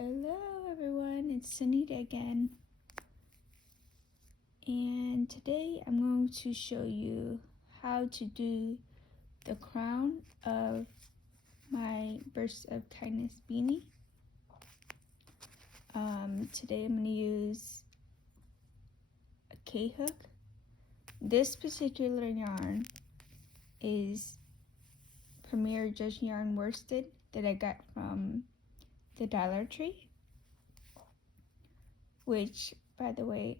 Hello everyone, it's Sunita again, and today I'm going to show you how to do the crown of my Burst of Kindness beanie. Today I'm going to use a K-hook. This particular yarn is Premier Just Yarn Worsted that I got from the Dollar Tree, which, by the way,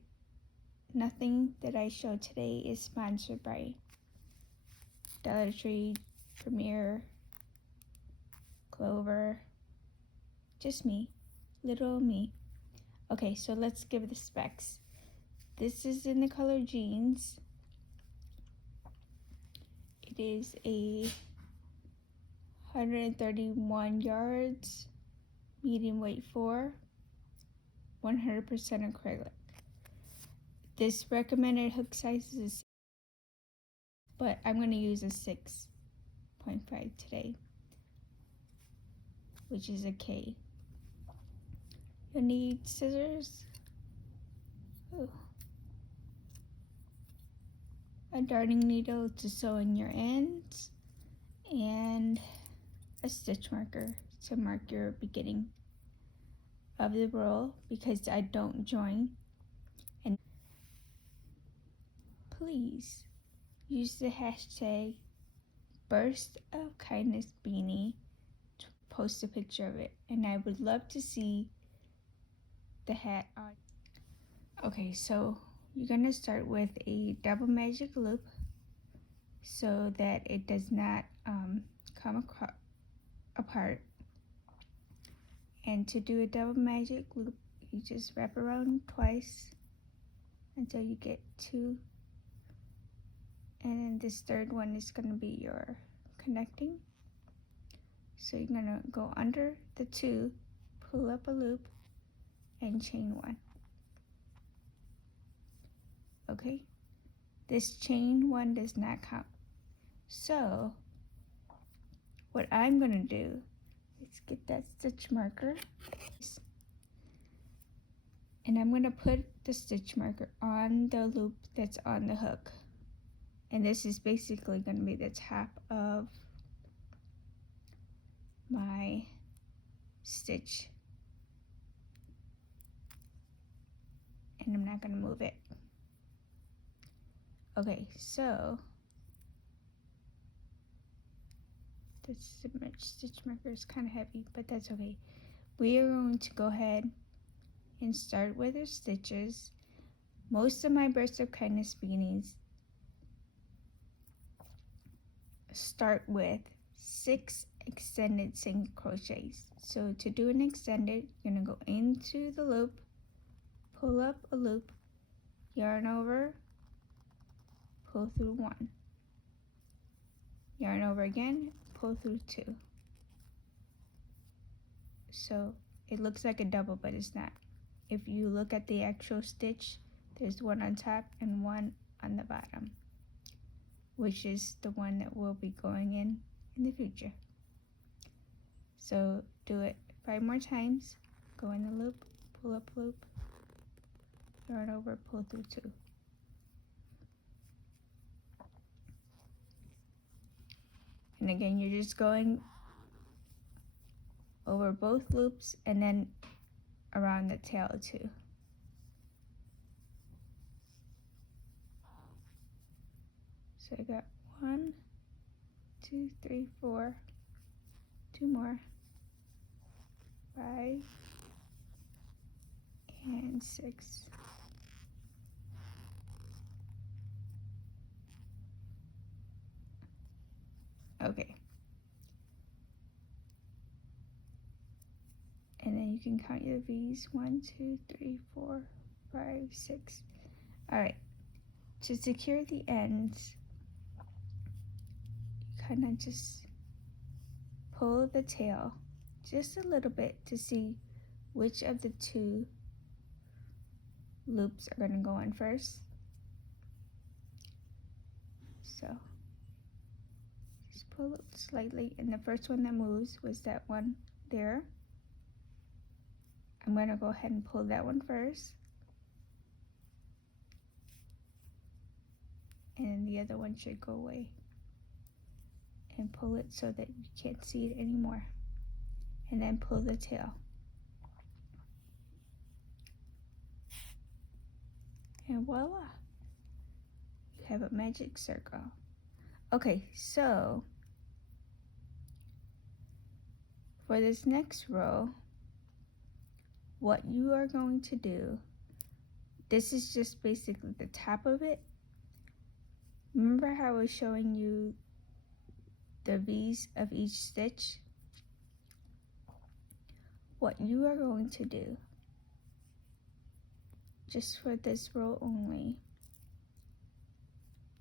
nothing that I show today is sponsored by Dollar Tree, Premier, Clover, just me, little me. Okay, so let's give the specs. This is in the color jeans. It is a 131 yards, medium weight 4, 100% acrylic. This recommended hook size is, but I'm going to use a 6.5 today, which is a K. You'll need scissors, a darning needle to sew in your ends, and a stitch marker to mark your beginning of the row because I don't join. And please use the hashtag Burst of Kindness Beanie to post a picture of it, and I would love to see the hat on. Okay, so you're gonna start with a double magic loop so that it does not come apart. And to do a double magic loop, you just wrap around twice until you get 2, and then this third one is going to be your connecting. So you're going to go under the 2, pull up a loop, and chain 1. Okay, this chain 1 does not count. So what I'm going to do is get that stitch marker, and I'm going to put the stitch marker on the loop that's on the hook. And this is basically going to be the top of my stitch. And I'm not going to move it. Okay, so this stitch marker is kind of heavy, but that's okay. We are going to go ahead and start with our stitches. Most of my Burst of Kindness beanies start with 6 extended single crochets. So to do an extended, you're going to go into the loop, pull up a loop, yarn over, pull through 1, yarn over again, pull through 2. So it looks like a double, but it's not. If you look at the actual stitch, there's one on top and one on the bottom, which is the one that will be going in the future. So do it 5 more times. Go in the loop, pull up loop, yarn over, pull through 2. And again, you're just going over both loops and then around the tail too. So I got 1, 2, 3, 4, 2 more, 5, and 6. Okay. And then you can count your V's. 1, 2, 3, 4, 5, 6. Alright. To secure the ends, you kind of just pull the tail just a little bit to see which of the 2 loops are going to go in first. So just pull it slightly, and the first one that moves was that one there. I'm going to go ahead and pull that one first. And then the other one should go away. And pull it so that you can't see it anymore. And then pull the tail. And voila! You have a magic circle. Okay, so for this next row, what you are going to do, this is just basically the top of it. Remember how I was showing you the V's of each stitch? What you are going to do, just for this row only,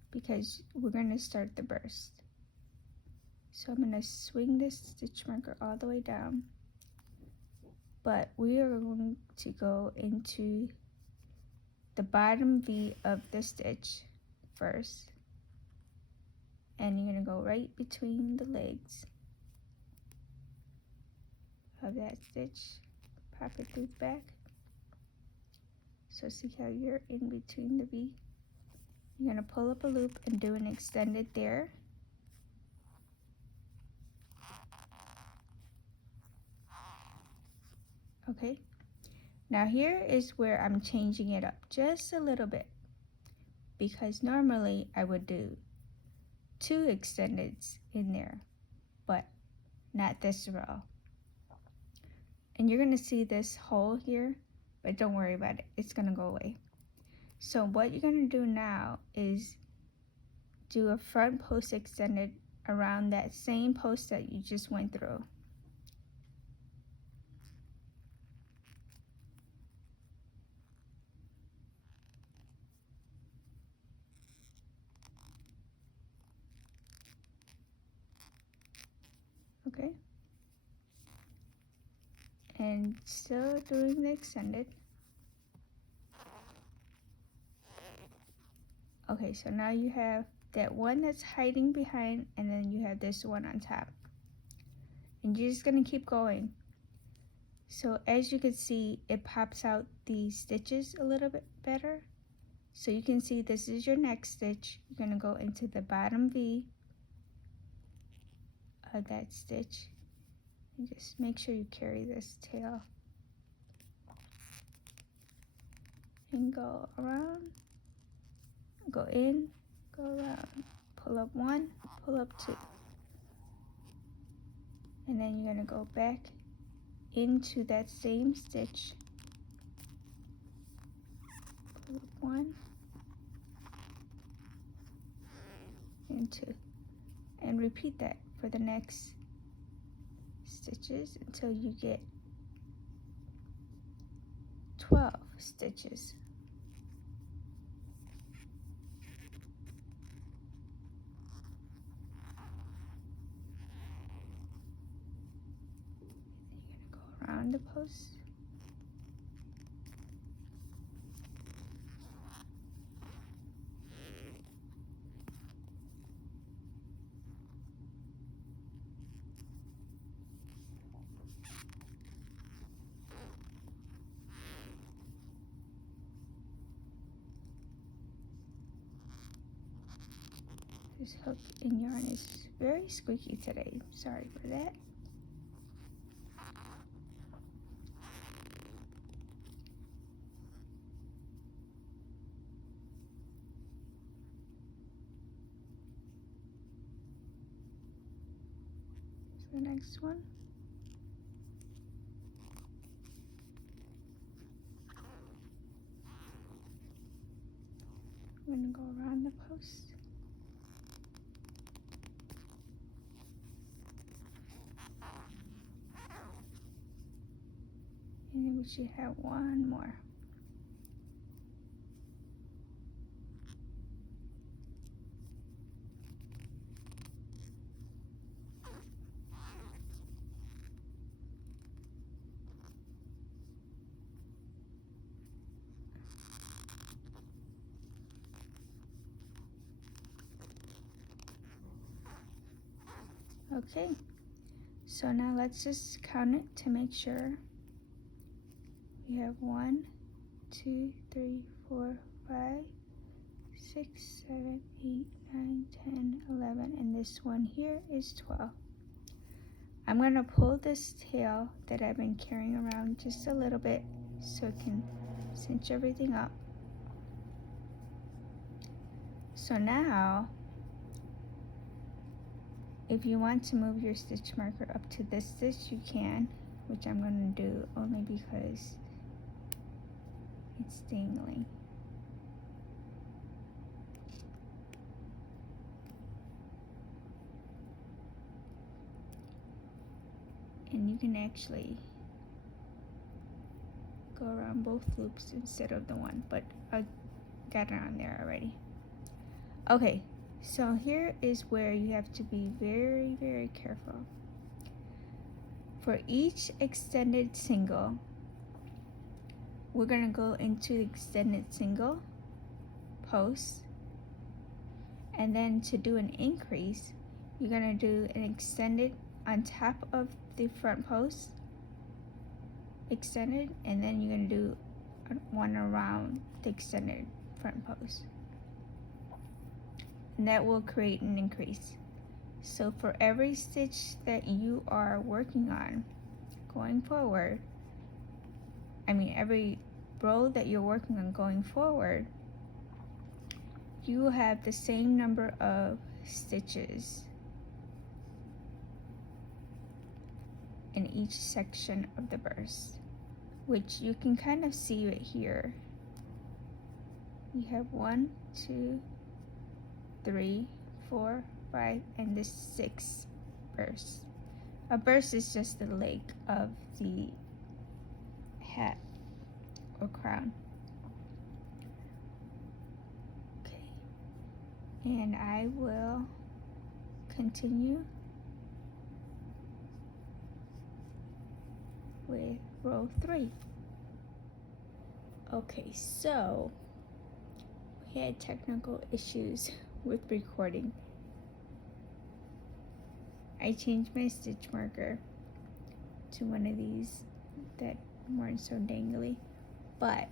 because we're going to start the burst. So I'm going to swing this stitch marker all the way down, but we are going to go into the bottom V of the stitch first, and you're going to go right between the legs of that stitch, pop it through the back. So see how you're in between the V? You're going to pull up a loop and do an extended there. Okay, now here is where I'm changing it up just a little bit, because normally I would do 2 extendeds in there, but not this row. And you're going to see this hole here, but don't worry about it, it's going to go away. So what you're going to do now is do a front post extended around that same post that you just went through. Okay, and still doing the extended. Okay, so now you have that one that's hiding behind, and then you have this one on top. And you're just going to keep going. So as you can see, it pops out the stitches a little bit better. So you can see this is your next stitch. You're going to go into the bottom V of that stitch. And just make sure you carry this tail. And go around. Go in, go around, pull up 1, pull up 2. And then you're going to go back into that same stitch. Pull up 1 and 2. And repeat that for the next stitches until you get 12 stitches. Around the post. This hook and yarn is very squeaky today. Sorry for that. The next one. I'm going to go around the post. And then we should have one more. Okay, so now let's just count it to make sure. We have 1, 2, 3, 4, 5, 6, 7, 8, 9, 10, 11, and this one here is 12. I'm going to pull this tail that I've been carrying around just a little bit so it can cinch everything up. So now, if you want to move your stitch marker up to this stitch, you can, which I'm going to do only because it's dangling. And you can actually go around both loops instead of the one, but I got it on there already. Okay, so here is where you have to be very, very careful. For each extended single, we're going to go into the extended single post, and then to do an increase, you're going to do an extended on top of the front post, extended, and then you're going to do one around the extended front post, and that will create an increase. So for every stitch that you are working on going forward, every row that you're working on going forward, you will have the same number of stitches in each section of the burst, which you can kind of see it here. You have 1, 2, 3, 4, 5, and this 6 bursts. A burst is just the leg of the hat or crown. Okay, and I will continue with row 3. Okay, so we had technical issues with recording. I changed my stitch marker to one of these that weren't so dangly, but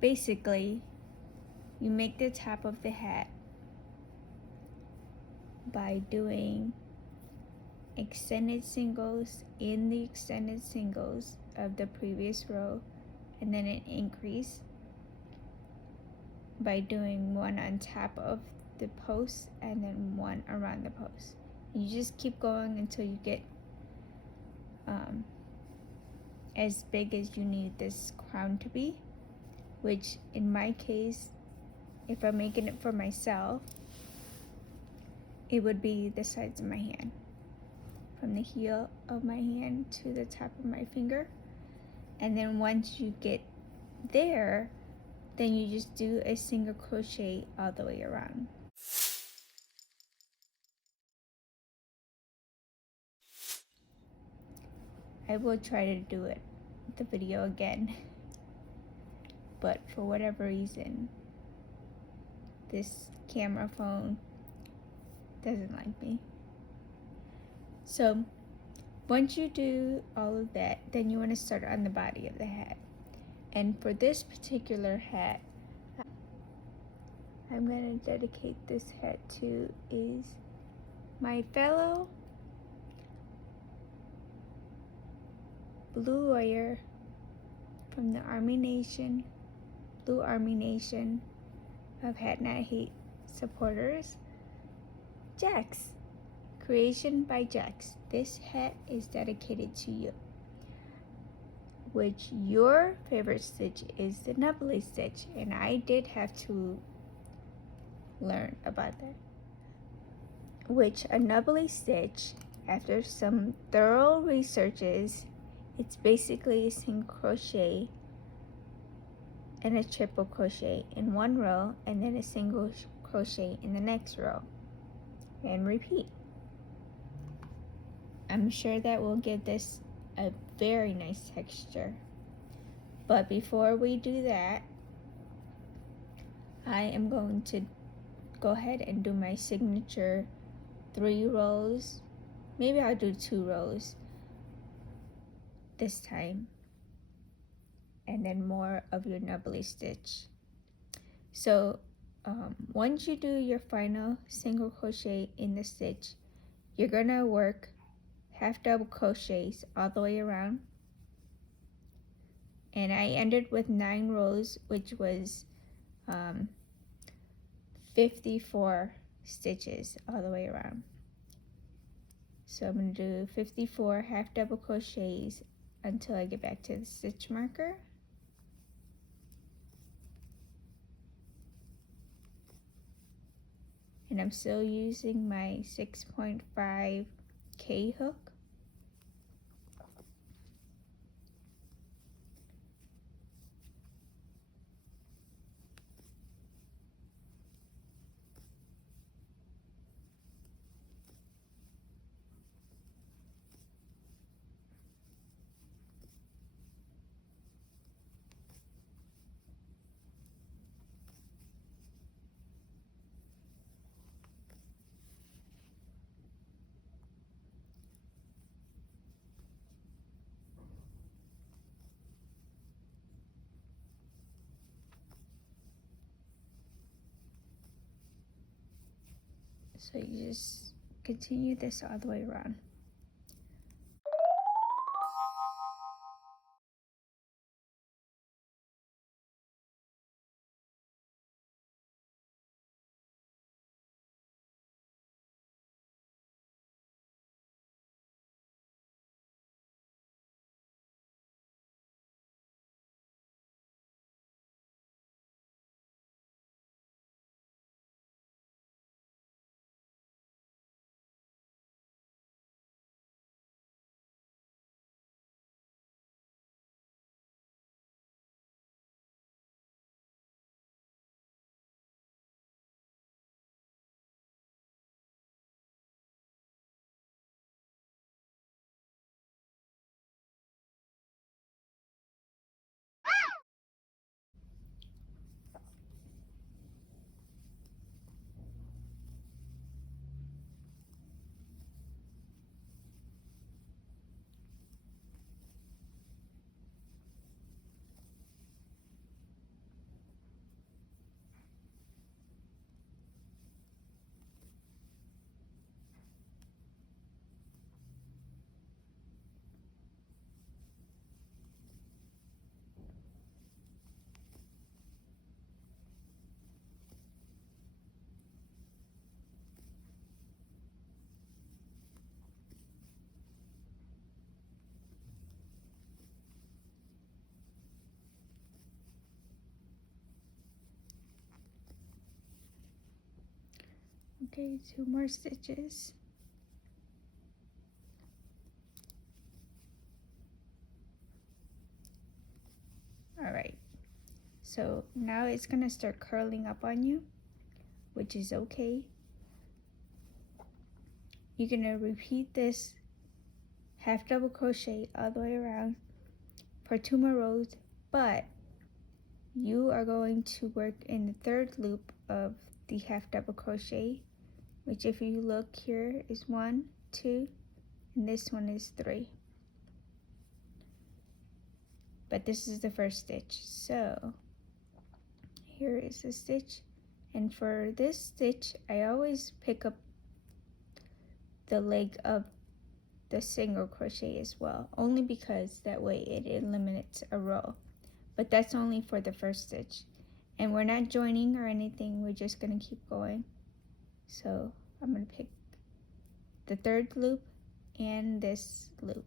basically you make the top of the hat by doing extended singles in the extended singles of the previous row, and then an increase by doing one on top of the post and then one around the post. You just keep going until you get as big as you need this crown to be, which in my case, if I'm making it for myself, it would be the size of my hand, from the heel of my hand to the top of my finger. And then once you get there, then you just do a single crochet all the way around. I will try to do the video again, but for whatever reason, this camera phone doesn't like me. So once you do all of that, then you want to start on the body of the hat. And for this particular hat, I'm going to dedicate this hat to is my fellow Blue Warrior from the Army Nation, Blue Army Nation of Hat Not Hate supporters, Jax. Creation by Jax. This hat is dedicated to you. Which your favorite stitch is the nubbly stitch, and I did have to learn about that. Which a nubbly stitch, after some thorough researches, it's basically a single crochet and a triple crochet in one row, and then a single crochet in the next row, and repeat. I'm sure that will give this a very nice texture. But before we do that, I am going to go ahead and do my signature 3 rows. Maybe I'll do 2 rows this time. and then more of your nubbly stitch. So once you do your final single crochet in the stitch, you're gonna work half double crochets all the way around, and I ended with 9 rows, which was 54 stitches all the way around. So I'm going to do 54 half double crochets until I get back to the stitch marker. And I'm still using my 6.5 K hook. So you just continue this all the way around. Okay, 2 more stitches. Alright, so now it's gonna start curling up on you, which is okay. You're gonna repeat this half double crochet all the way around for 2 more rows, but you are going to work in the 3rd loop of the half double crochet, which if you look here is 1, 2, and this one is 3. But this is the first stitch. So here is the stitch, and for this stitch I always pick up the leg of the single crochet as well, only because that way it eliminates a row. But that's only for the first stitch, and we're not joining or anything, we're just gonna keep going. So I'm gonna pick the 3rd loop and this loop,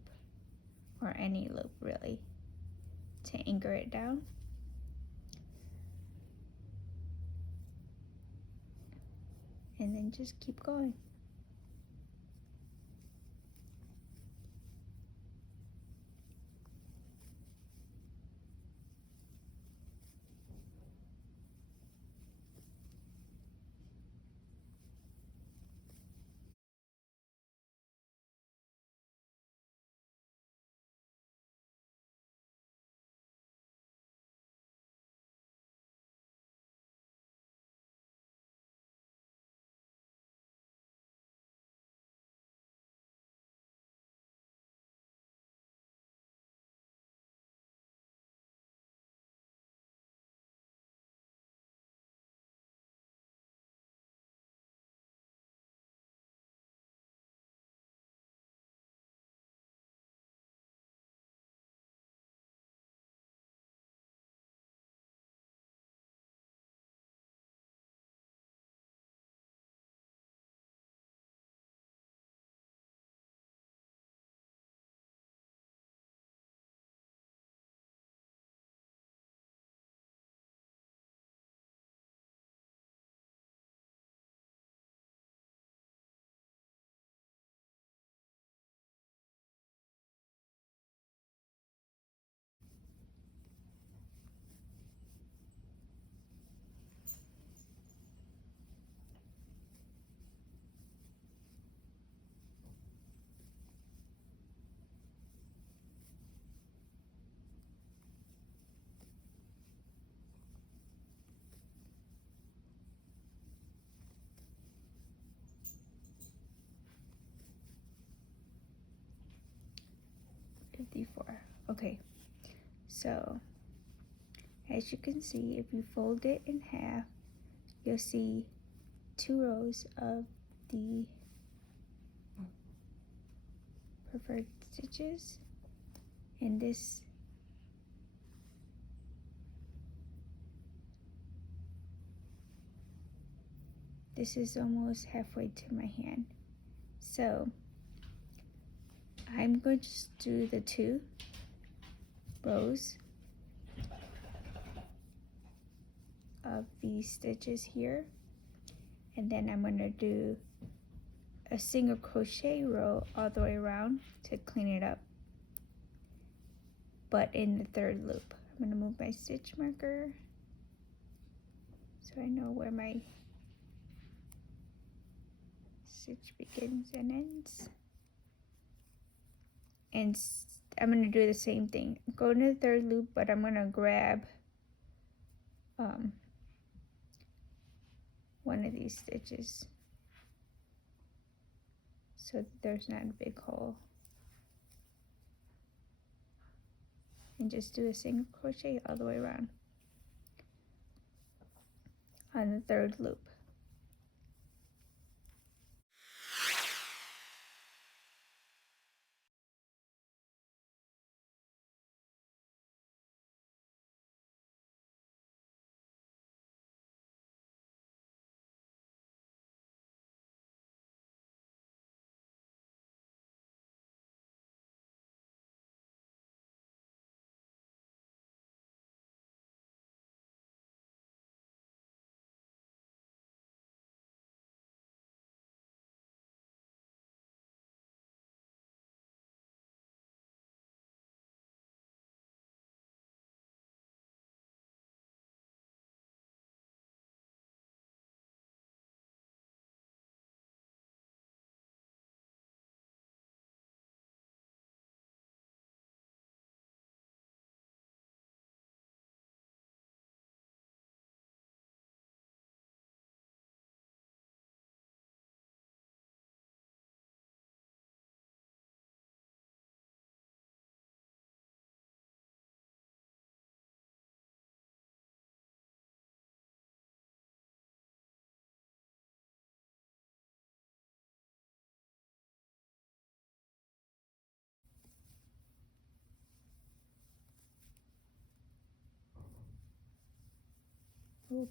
or any loop really, to anchor it down. And then just keep going. 54. Okay, so as you can see, if you fold it in half, you'll see 2 rows of the preferred stitches, and this is almost halfway to my hand. So I'm going to just do the 2 rows of these stitches here, and then I'm going to do a single crochet row all the way around to clean it up, but in the 3rd loop. I'm going to move my stitch marker so I know where my stitch begins and ends. And I'm going to do the same thing. Go into the 3rd loop, but I'm going to grab one of these stitches so that there's not a big hole, and just do a single crochet all the way around on the 3rd loop.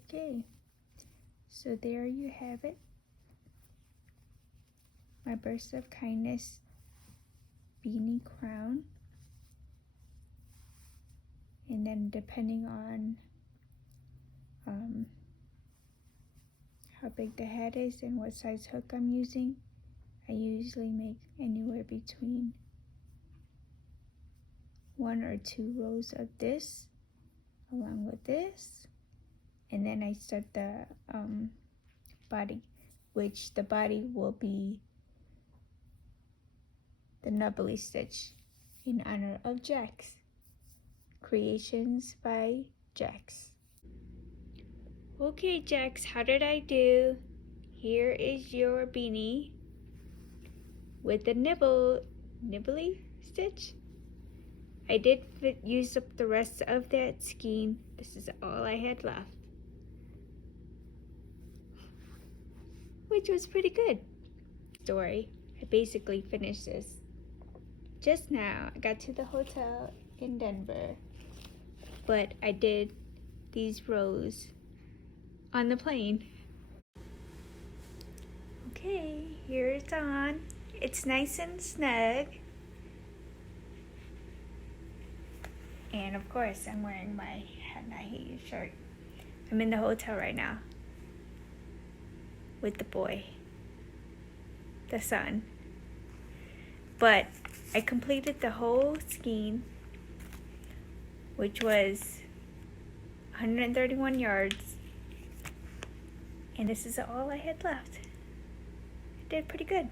Okay, so there you have it. My burst of kindness beanie crown. And then depending on how big the hat is and what size hook I'm using, I usually make anywhere between 1 or 2 rows of this along with this, and then I start the body, which the body will be the nubbly stitch in honor of Jax. Creations by Jax. Okay, Jax, how did I do? Here is your beanie with the nibbly stitch. I did use up the rest of that skein. This is all I had left, which was pretty good. Story, I basically finished this just now. I got to the hotel in Denver, but I did these rows on the plane. Okay, here it's on. It's nice and snug. And of course, I'm wearing my I Hate You shirt. I'm in the hotel right now with the boy, the son. But I completed the whole skein, which was 131 yards. And this is all I had left. I did pretty good.